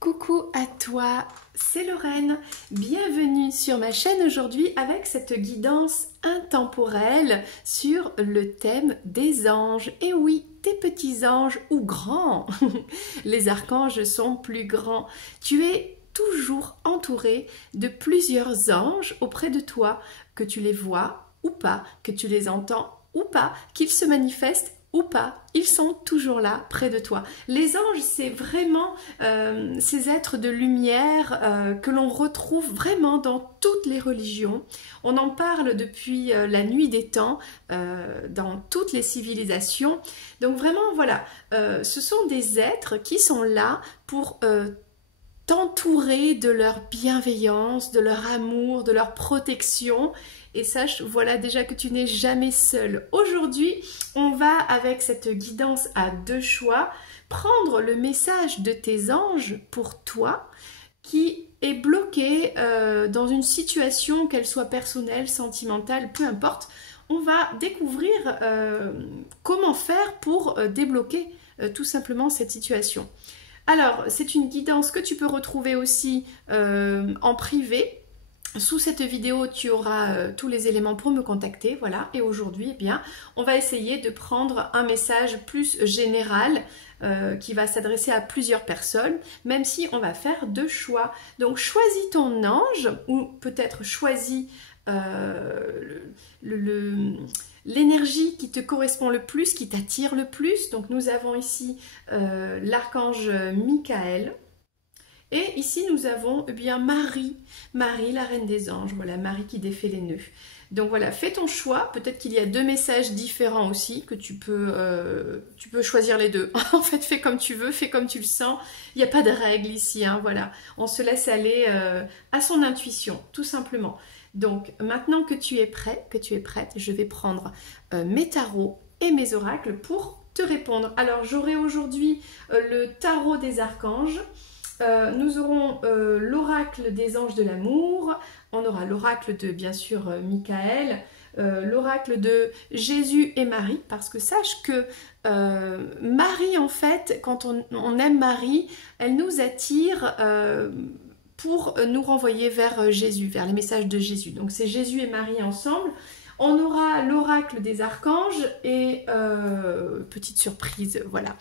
Coucou à toi, c'est Lorraine. Bienvenue sur ma chaîne aujourd'hui avec cette guidance intemporelle sur le thème des anges. Et oui, tes petits anges ou grands. Les archanges sont plus grands. Tu es toujours entouré de plusieurs anges auprès de toi, que tu les vois ou pas, que tu les entends ou pas, qu'ils se manifestent ou pas, ils sont toujours là, près de toi. Les anges, c'est vraiment ces êtres de lumière que l'on retrouve vraiment dans toutes les religions. On en parle depuis la nuit des temps, dans toutes les civilisations. Donc vraiment, voilà, ce sont des êtres qui sont là pour t'entourer de leur bienveillance, de leur amour, de leur protection. Et sache, voilà déjà que tu n'es jamais seul. Aujourd'hui, on va, avec cette guidance à deux choix, prendre le message de tes anges pour toi, qui est bloqué dans une situation, qu'elle soit personnelle, sentimentale, peu importe. On va découvrir comment faire pour débloquer tout simplement cette situation. Alors, c'est une guidance que tu peux retrouver aussi en privé. Sous cette vidéo, tu auras tous les éléments pour me contacter, voilà. Et aujourd'hui, eh bien, on va essayer de prendre un message plus général qui va s'adresser à plusieurs personnes, même si on va faire deux choix. Donc, choisis ton ange, ou peut-être choisis l'énergie qui te correspond le plus, qui t'attire le plus. Donc, nous avons ici l'archange Michael. Et ici, nous avons eh bien Marie, la reine des anges, voilà, Marie qui défait les nœuds. Donc voilà, fais ton choix, peut-être qu'il y a deux messages différents aussi, que tu peux choisir les deux. En fait, fais comme tu veux, fais comme tu le sens, il n'y a pas de règle ici, hein, voilà. On se laisse aller à son intuition, tout simplement. Donc maintenant que tu es prêt, que tu es prête, je vais prendre mes tarots et mes oracles pour te répondre. Alors j'aurai aujourd'hui le tarot des archanges. Nous aurons l'oracle des anges de l'amour, on aura l'oracle de, bien sûr, Michael, l'oracle de Jésus et Marie, parce que sache que Marie, en fait, quand on aime Marie, elle nous attire pour nous renvoyer vers Jésus, vers les messages de Jésus. Donc c'est Jésus et Marie ensemble. On aura l'oracle des archanges et petite surprise, voilà.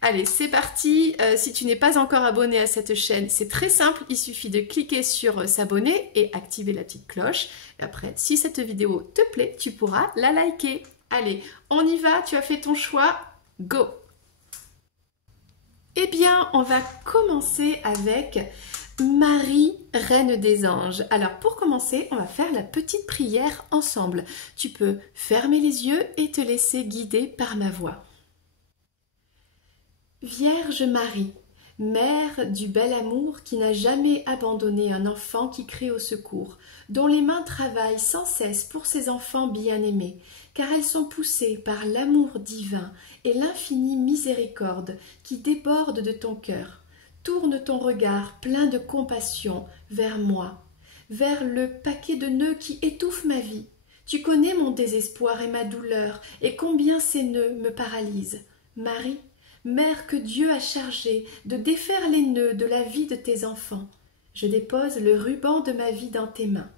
Allez, c'est parti. Si tu n'es pas encore abonné à cette chaîne, c'est très simple. Il suffit de cliquer sur s'abonner et activer la petite cloche. Et après, si cette vidéo te plaît, tu pourras la liker. Allez, on y va. Tu as fait ton choix. Go! Eh bien, on va commencer avec Marie, reine des anges. Alors, pour commencer, on va faire la petite prière ensemble. Tu peux fermer les yeux et te laisser guider par ma voix. Vierge Marie, mère du bel amour qui n'a jamais abandonné un enfant qui crie au secours, dont les mains travaillent sans cesse pour ses enfants bien-aimés, car elles sont poussées par l'amour divin et l'infinie miséricorde qui déborde de ton cœur. Tourne ton regard plein de compassion vers moi, vers le paquet de nœuds qui étouffe ma vie. Tu connais mon désespoir et ma douleur, et combien ces nœuds me paralysent. Marie, Mère que Dieu a chargée de défaire les nœuds de la vie de tes enfants, je dépose le ruban de ma vie dans tes mains.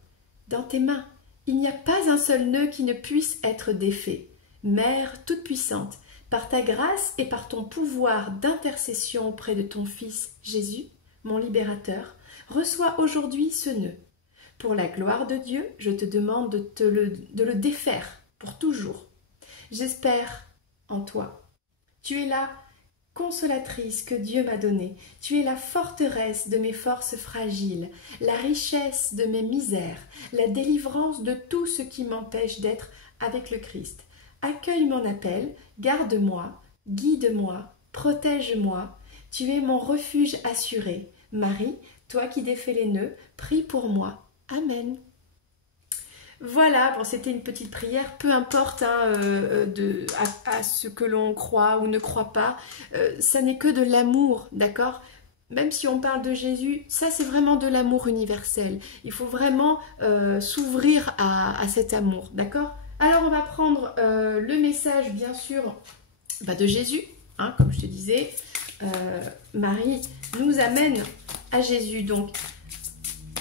Dans tes mains, il n'y a pas un seul nœud qui ne puisse être défait. Mère toute-puissante, par ta grâce et par ton pouvoir d'intercession auprès de ton Fils Jésus, mon libérateur, reçois aujourd'hui ce nœud. Pour la gloire de Dieu, je te demande de le défaire pour toujours. J'espère en toi. Tu es là, consolatrice que Dieu m'a donnée, tu es la forteresse de mes forces fragiles, la richesse de mes misères, la délivrance de tout ce qui m'empêche d'être avec le Christ. Accueille mon appel, garde-moi, guide-moi, protège-moi, tu es mon refuge assuré. Marie, toi qui défais les nœuds, prie pour moi. Amen. Voilà, bon, c'était une petite prière, peu importe hein, à ce que l'on croit ou ne croit pas, ça n'est que de l'amour, d'accord? Même si on parle de Jésus, ça c'est vraiment de l'amour universel. Il faut vraiment s'ouvrir à cet amour, d'accord? Alors on va prendre le message bien sûr de Jésus, hein, comme je te disais. Marie nous amène à Jésus. Donc,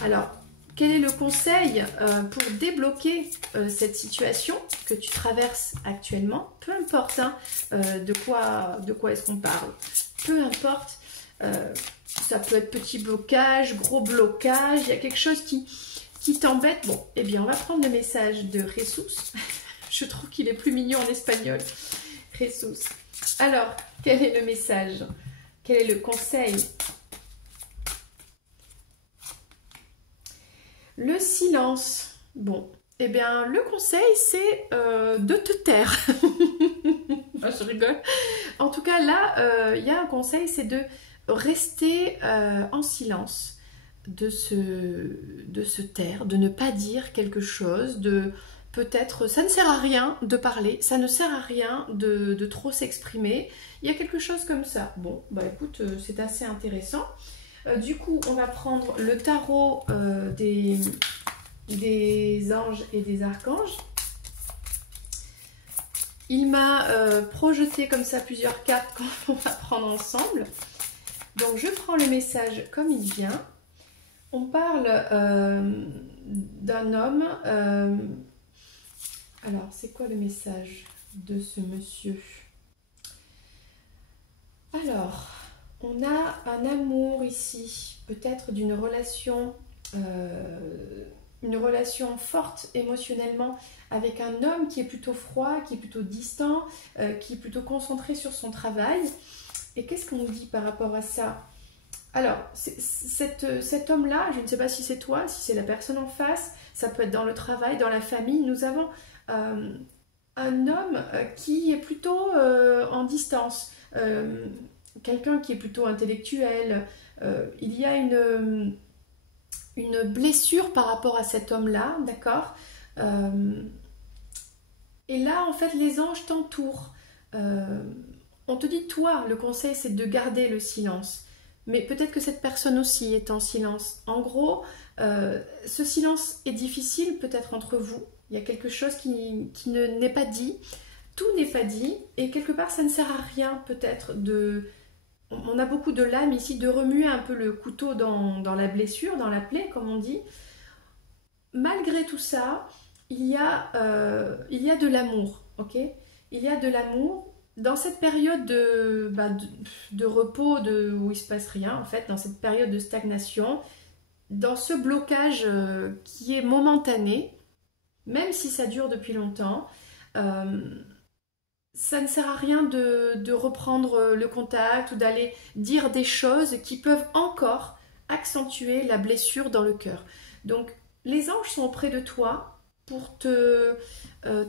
alors, quel est le conseil pour débloquer cette situation que tu traverses actuellement? Peu importe hein, de quoi est-ce qu'on parle. Peu importe, ça peut être petit blocage, gros blocage, il y a quelque chose qui t'embête. Bon, eh bien, on va prendre le message de Jesus. Je trouve qu'il est plus mignon en espagnol. Jesus. Alors, quel est le message? Quel est le conseil? Le silence. Bon, eh bien, le conseil, c'est de te taire. Je rigole. En tout cas, là, il y a un conseil, c'est de rester en silence, de se taire, de ne pas dire quelque chose, de peut-être, ça ne sert à rien de parler, ça ne sert à rien de trop s'exprimer. Il y a quelque chose comme ça. Bon, bah écoute, c'est assez intéressant. Du coup, on va prendre le tarot des anges et des archanges. Il m'a projeté comme ça plusieurs cartes qu'on va prendre ensemble. Donc, je prends le message comme il vient. On parle d'un homme. Alors, c'est quoi le message de ce monsieur? Alors... on a un amour ici, peut-être d'une relation, une relation forte émotionnellement avec un homme qui est plutôt froid, qui est plutôt distant, qui est plutôt concentré sur son travail. Et qu'est-ce qu'on nous dit par rapport à ça? Alors, cet homme-là, je ne sais pas si c'est toi, si c'est la personne en face, ça peut être dans le travail, dans la famille. Nous avons un homme qui est plutôt en distance. Quelqu'un qui est plutôt intellectuel, il y a une blessure par rapport à cet homme-là, d'accord? Et là, en fait, les anges t'entourent. On te dit, toi, le conseil, c'est de garder le silence. Mais peut-être que cette personne aussi est en silence. En gros, ce silence est difficile peut-être entre vous. Il y a quelque chose qui n'est pas dit. Tout n'est pas dit. Et quelque part, ça ne sert à rien peut-être de... On a beaucoup de l'âme ici, de remuer un peu le couteau dans la blessure, dans la plaie, comme on dit. Malgré tout ça, il y a de l'amour, ok? Il y a de l'amour dans cette période de repos, où il ne se passe rien, en fait, dans cette période de stagnation, dans ce blocage qui est momentané, même si ça dure depuis longtemps. Ça ne sert à rien de reprendre le contact ou d'aller dire des choses qui peuvent encore accentuer la blessure dans le cœur. Donc, les anges sont auprès de toi pour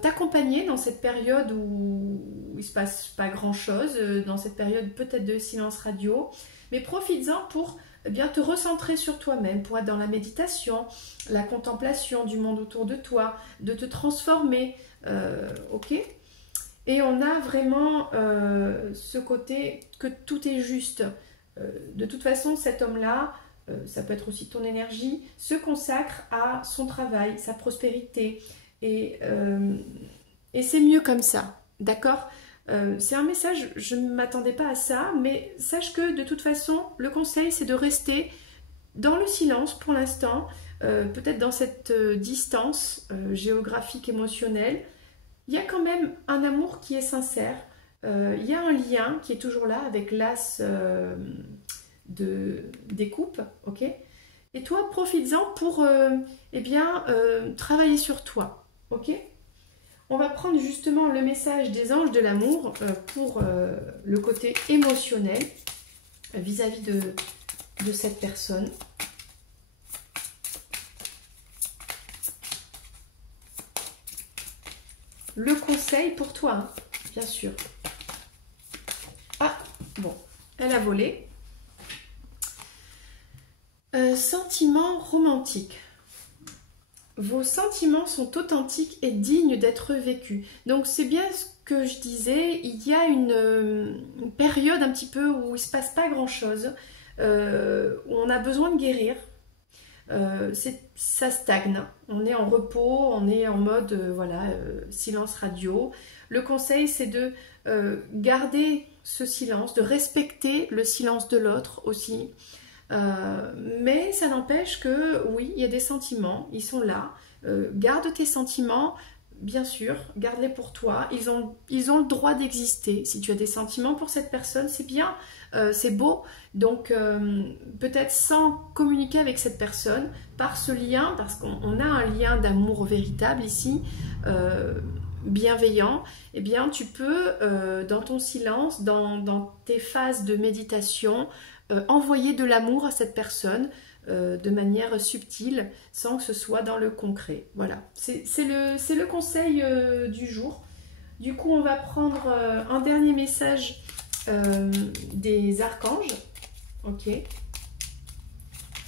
t'accompagner dans cette période où il ne se passe pas grand-chose, dans cette période peut-être de silence radio, mais profites-en pour bien te recentrer sur toi-même, pour être dans la méditation, la contemplation du monde autour de toi, de te transformer, ok? Et on a vraiment ce côté que tout est juste. De toute façon, cet homme-là, ça peut être aussi ton énergie, se consacre à son travail, sa prospérité. Et c'est mieux comme ça, d'accord? C'est un message, je ne m'attendais pas à ça, mais sache que de toute façon, le conseil, c'est de rester dans le silence pour l'instant, peut-être dans cette distance géographique, émotionnelle. Il y a quand même un amour qui est sincère, il y a un lien qui est toujours là avec l'as des coupes, ok? Et toi, profites-en pour travailler sur toi, ok? On va prendre justement le message des anges de l'amour pour le côté émotionnel vis-à-vis de cette personne. Le conseil pour toi, hein, bien sûr. Ah, bon, elle a volé. Sentiments romantiques. Vos sentiments sont authentiques et dignes d'être vécus. Donc c'est bien ce que je disais, il y a une période un petit peu où il ne se passe pas grand-chose, où on a besoin de guérir. Ça stagne, on est en repos, on est en mode silence radio. Le conseil, c'est de garder ce silence, de respecter le silence de l'autre aussi. Mais ça n'empêche que oui, il y a des sentiments, ils sont là. Garde tes sentiments, bien sûr, garde-les pour toi. Ils ont le droit d'exister. Si tu as des sentiments pour cette personne, c'est bien, c'est beau. Donc peut-être sans communiquer avec cette personne, par ce lien, parce qu'on a un lien d'amour véritable ici, bienveillant, eh bien tu peux, dans ton silence, dans tes phases de méditation, envoyer de l'amour à cette personne de manière subtile, sans que ce soit dans le concret. Voilà, c'est le conseil du jour. Du coup, on va prendre un dernier message des archanges. Ok.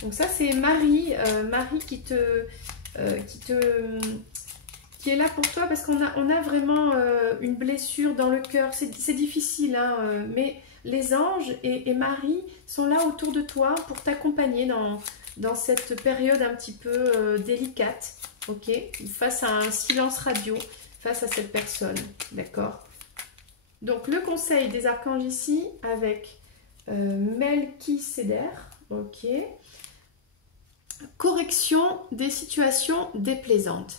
Donc ça, c'est Marie, Marie qui est là pour toi, parce qu'on a vraiment une blessure dans le cœur. C'est difficile, hein, mais les anges et Marie sont là autour de toi pour t'accompagner dans cette période un petit peu délicate, ok, face à un silence radio, face à cette personne, d'accord. Donc le conseil des archanges ici avec Melchisédek, ok, correction des situations déplaisantes.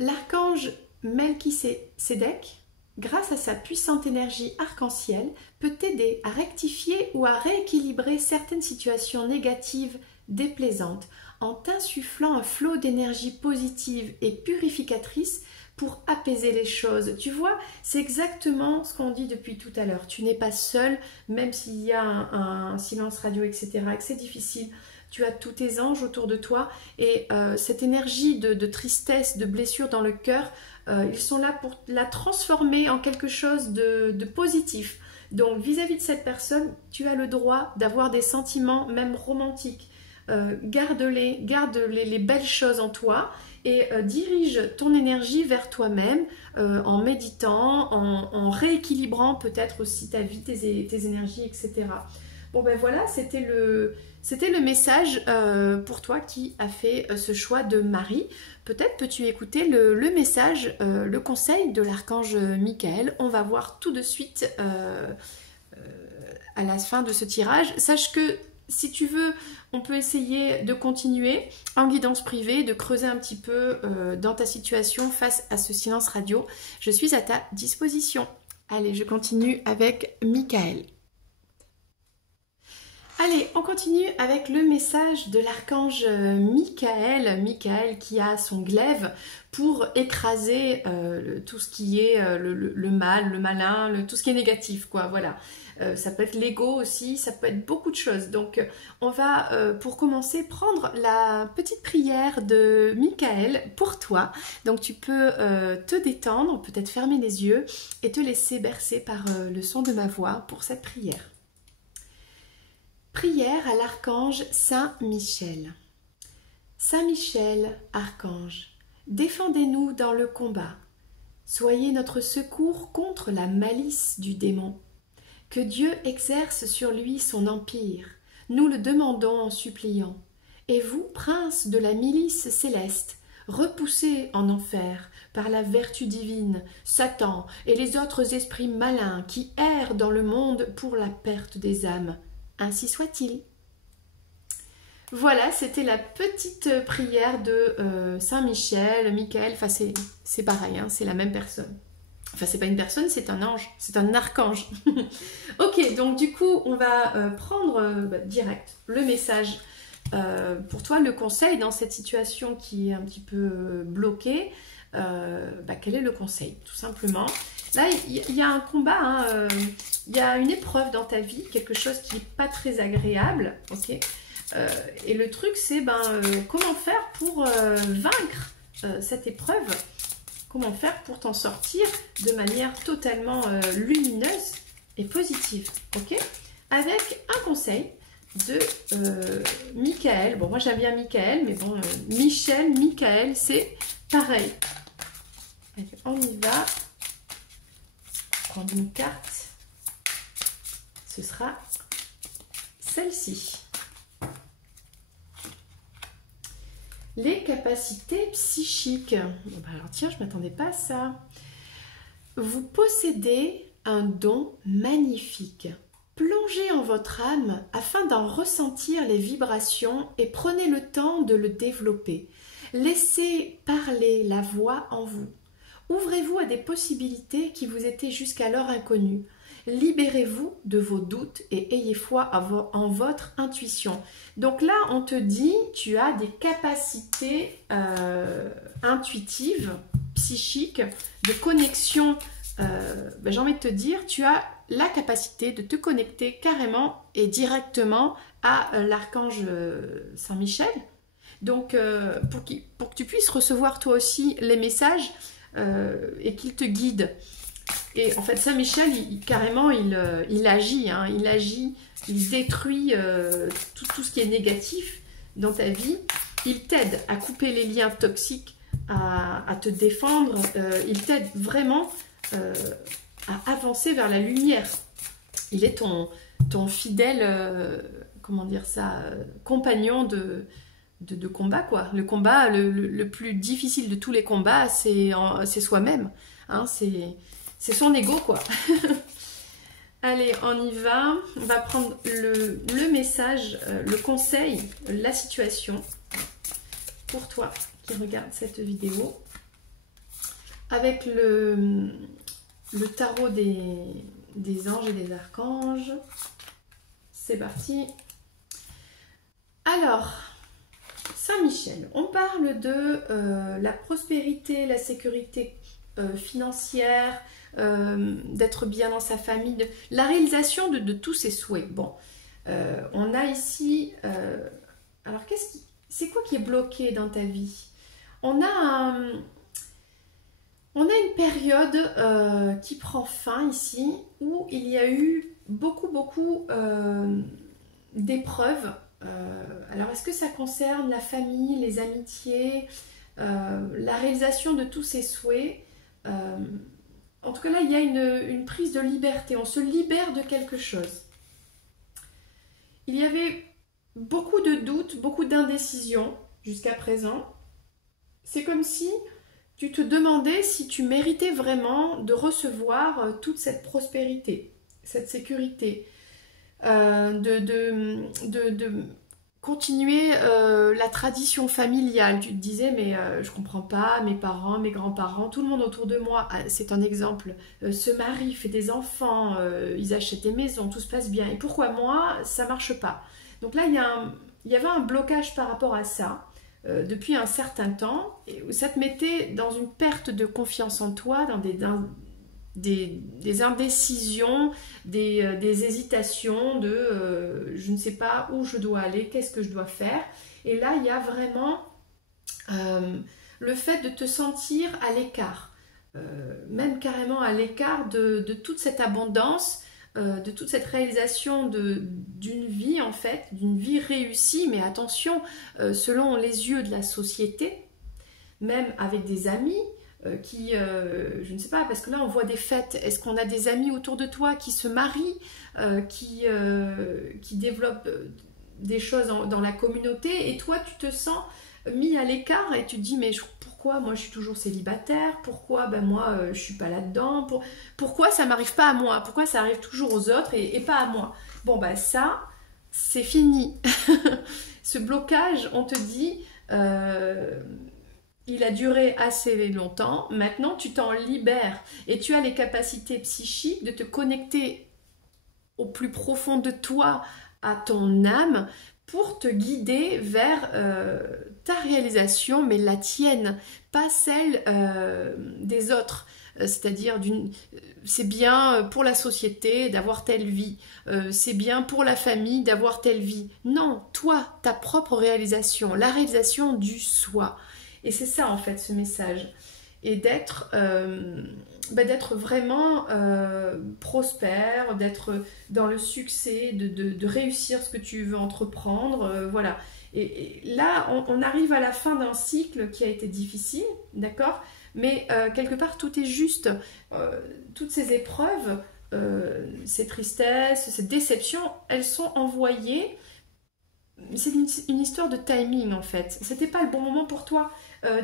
L'archange Melchisédek, grâce à sa puissante énergie arc-en-ciel, peut t'aider à rectifier ou à rééquilibrer certaines situations négatives déplaisantes en t'insufflant un flot d'énergie positive et purificatrice pour apaiser les choses. Tu vois, c'est exactement ce qu'on dit depuis tout à l'heure. Tu n'es pas seul, même s'il y a un silence radio, etc., que c'est difficile. Tu as tous tes anges autour de toi et cette énergie de tristesse, de blessure dans le cœur, ils sont là pour la transformer en quelque chose de positif. Donc vis-à-vis de cette personne, tu as le droit d'avoir des sentiments même romantiques. Garde-les, garde les belles choses en toi et dirige ton énergie vers toi-même en méditant, en rééquilibrant peut-être aussi ta vie, tes énergies, etc. Bon ben voilà, c'était le message pour toi qui a fait ce choix de Marie. Peut-être peux-tu écouter le message, le conseil de l'archange Michael. On va voir tout de suite à la fin de ce tirage. Sache que si tu veux, on peut essayer de continuer en guidance privée, de creuser un petit peu dans ta situation face à ce silence radio. Je suis à ta disposition. Allez, je continue avec Michael. Allez, on continue avec le message de l'archange Michael. Michael qui a son glaive pour écraser tout ce qui est le mal, le malin, tout ce qui est négatif, quoi, voilà. Ça peut être l'ego aussi, ça peut être beaucoup de choses. Donc on va, pour commencer, prendre la petite prière de Michael pour toi. Donc tu peux te détendre, peut-être fermer les yeux et te laisser bercer par le son de ma voix pour cette prière. Prière à l'archange Saint Michel. Saint Michel, archange, défendez-nous dans le combat. Soyez notre secours contre la malice du démon. Que Dieu exerce sur lui son empire. Nous le demandons en suppliant. Et vous, prince de la milice céleste, repoussez en enfer par la vertu divine Satan et les autres esprits malins qui errent dans le monde pour la perte des âmes. Ainsi soit-il. Voilà, c'était la petite prière de Saint Michel, Michael, enfin c'est pareil, hein, c'est la même personne. Enfin, c'est pas une personne, c'est un ange, c'est un archange. Ok, donc du coup, on va prendre direct le message pour toi, le conseil dans cette situation qui est un petit peu bloquée. Quel est le conseil, tout simplement. Là, il y a un combat, hein, il y a une épreuve dans ta vie, quelque chose qui n'est pas très agréable, ok. Et le truc, c'est comment faire pour vaincre cette épreuve, comment faire pour t'en sortir de manière totalement lumineuse et positive, ok. Avec un conseil de Michael. Bon, moi j'aime bien Michael, mais bon, Michael, c'est pareil. Allez, on y va. Prendre une carte, ce sera celle-ci. Les capacités psychiques. Bon, alors tiens, je ne m'attendais pas à ça. Vous possédez un don magnifique. Plongez en votre âme afin d'en ressentir les vibrations et prenez le temps de le développer. Laissez parler la voix en vous. Ouvrez-vous à des possibilités qui vous étaient jusqu'alors inconnues. Libérez-vous de vos doutes et ayez foi en votre intuition. Donc là, on te dit, tu as des capacités intuitives, psychiques, de connexion. J'ai envie de te dire, tu as la capacité de te connecter carrément et directement à l'archange Saint-Michel. Donc, pour que tu puisses recevoir toi aussi les messages et qu'il te guide. Et en fait, Saint-Michel, carrément, il agit, hein, il détruit tout ce qui est négatif dans ta vie. Il t'aide à couper les liens toxiques, à te défendre. Il t'aide vraiment à avancer vers la lumière. Il est ton fidèle, comment dire ça, compagnon de combat, quoi. Le combat le plus difficile de tous les combats, c'est soi-même. Hein, c'est son ego, quoi. Allez, on y va. On va prendre le message, le conseil, la situation pour toi qui regarde cette vidéo. Avec le tarot des anges et des archanges. C'est parti. Alors, Saint-Michel, on parle de la prospérité, la sécurité financière, d'être bien dans sa famille, la réalisation de tous ses souhaits. Bon, on a ici... alors, c'est quoi qui est bloqué dans ta vie? On a une période qui prend fin ici, où il y a eu beaucoup d'épreuves. Alors, est-ce que ça concerne la famille, les amitiés, la réalisation de tous ses souhaits? En tout cas, là, il y a une prise de liberté. On se libère de quelque chose. Il y avait beaucoup de doutes, beaucoup d'indécision jusqu'à présent. C'est comme si tu te demandais si tu méritais vraiment de recevoir toute cette prospérité, cette sécurité, de continuer la tradition familiale. Tu te disais, mais je comprends pas, mes parents, mes grands-parents, tout le monde autour de moi, c'est un exemple, se marie, fait des enfants, ils achètent des maisons, tout se passe bien. Et pourquoi moi, ça marche pas? Donc là, il y avait un blocage par rapport à ça. Depuis un certain temps, et ça te mettait dans une perte de confiance en toi, dans des indécisions, des hésitations de je ne sais pas où je dois aller, qu'est-ce que je dois faire. Et là, il y a vraiment le fait de te sentir à l'écart, même carrément à l'écart de toute cette abondance, de toute cette réalisation d'une vie, en fait, d'une vie réussie, mais attention, selon les yeux de la société, même avec des amis qui, je ne sais pas, parce que là on voit des fêtes, est-ce qu'on a des amis autour de toi qui se marient, qui développent des choses dans la communauté, et toi tu te sens mis à l'écart et tu te dis mais pourquoi moi je suis toujours célibataire, pourquoi ben moi je suis pas là-dedans, pourquoi ça m'arrive pas à moi, pourquoi ça arrive toujours aux autres et pas à moi. Bon ben ça c'est fini. Ce blocage, on te dit il a duré assez longtemps, maintenant tu t'en libères et tu as les capacités psychiques de te connecter au plus profond de toi, à ton âme, pour te guider vers ta réalisation, mais la tienne, pas celle des autres. C'est-à-dire, c'est bien pour la société d'avoir telle vie, c'est bien pour la famille d'avoir telle vie. Non, toi, ta propre réalisation, la réalisation du soi. Et c'est ça, en fait, ce message. Et d'être vraiment prospère, d'être dans le succès, de réussir ce que tu veux entreprendre, voilà. Et là, on arrive à la fin d'un cycle qui a été difficile, d'accord? Mais quelque part, tout est juste. Toutes ces épreuves, ces tristesses, ces déceptions, elles sont envoyées c'est une histoire de timing en fait. C'était pas le bon moment pour toi.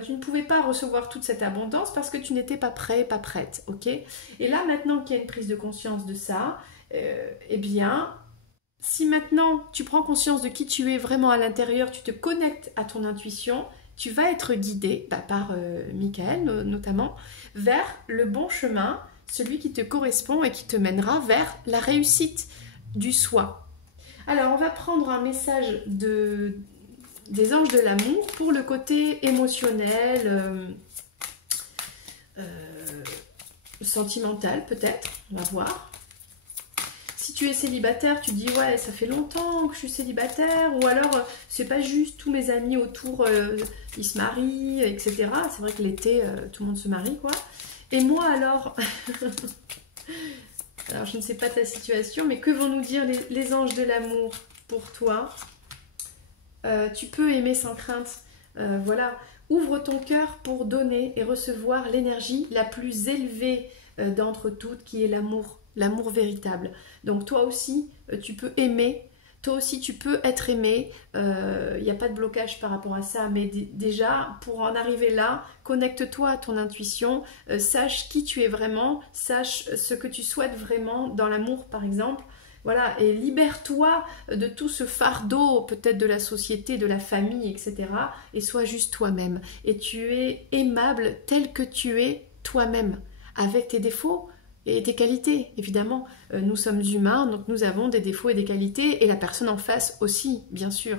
Tu ne pouvais pas recevoir toute cette abondance parce que tu n'étais pas prêt, pas prête, ok? Et là, maintenant qu'il y a une prise de conscience de ça, eh bien, si maintenant tu prends conscience de qui tu es vraiment à l'intérieur, tu te connectes à ton intuition, tu vas être guidé par Michael notamment vers le bon chemin, celui qui te correspond et qui te mènera vers la réussite du soi. Alors, on va prendre un message des anges de l'amour pour le côté émotionnel, sentimental peut-être, on va voir. Si tu es célibataire, tu dis ouais ça fait longtemps que je suis célibataire, ou alors c'est pas juste, tous mes amis autour ils se marient, etc. C'est vrai que l'été tout le monde se marie quoi. Et moi alors, alors je ne sais pas ta situation, mais que vont nous dire les anges de l'amour pour toi? Tu peux aimer sans crainte, voilà. Ouvre ton cœur pour donner et recevoir l'énergie la plus élevée d'entre toutes, qui est l'amour, l'amour véritable. Donc toi aussi, tu peux aimer, toi aussi tu peux être aimé, il n'y a pas de blocage par rapport à ça, mais déjà, pour en arriver là, connecte-toi à ton intuition, sache qui tu es vraiment, sache ce que tu souhaites vraiment dans l'amour par exemple. Voilà, et libère-toi de tout ce fardeau, peut-être de la société, de la famille, etc. Et sois juste toi-même. Et tu es aimable tel que tu es toi-même, avec tes défauts et tes qualités, évidemment. Nous sommes humains, donc nous avons des défauts et des qualités, et la personne en face aussi, bien sûr.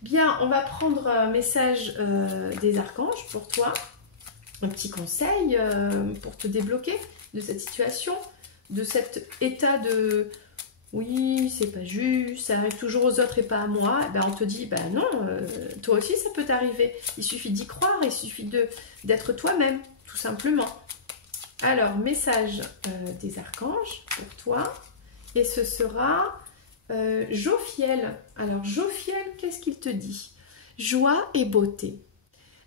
Bien, on va prendre un message des archanges pour toi. Un petit conseil pour te débloquer de cette situation, de cet état de... Oui, c'est pas juste, ça arrive toujours aux autres et pas à moi. Ben, on te dit, ben non, toi aussi ça peut t'arriver. Il suffit d'y croire, il suffit d'être toi-même, tout simplement. Alors, message des archanges pour toi. Et ce sera Jophiel. Alors, Jophiel, qu'est-ce qu'il te dit? Joie et beauté.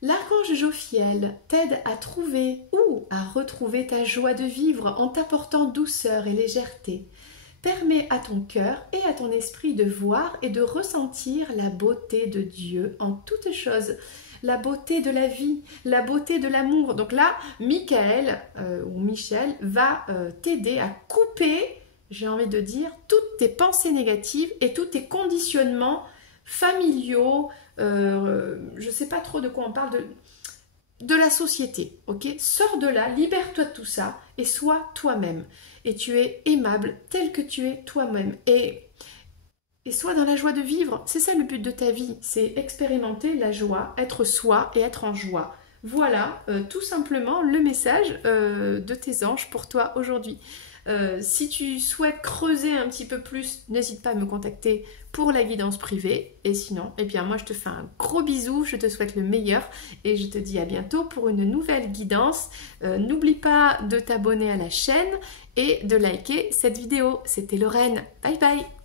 L'archange Jophiel t'aide à trouver ou à retrouver ta joie de vivre en t'apportant douceur et légèreté. Permet à ton cœur et à ton esprit de voir et de ressentir la beauté de Dieu en toutes choses, la beauté de la vie, la beauté de l'amour. Donc là, Michael ou Michel va t'aider à couper, j'ai envie de dire, toutes tes pensées négatives et tous tes conditionnements familiaux, je ne sais pas trop de quoi on parle, de la société, ok? Sors de là, libère-toi de tout ça et sois toi-même. Et tu es aimable tel que tu es toi-même. Et sois dans la joie de vivre. C'est ça le but de ta vie, c'est expérimenter la joie, être soi et être en joie. Voilà, tout simplement le message de tes anges pour toi aujourd'hui. Si tu souhaites creuser un petit peu plus, n'hésite pas à me contacter pour la guidance privée. Et sinon, eh bien moi je te fais un gros bisou, je te souhaite le meilleur et je te dis à bientôt pour une nouvelle guidance. N'oublie pas de t'abonner à la chaîne et de liker cette vidéo. C'était Lorraine, bye bye.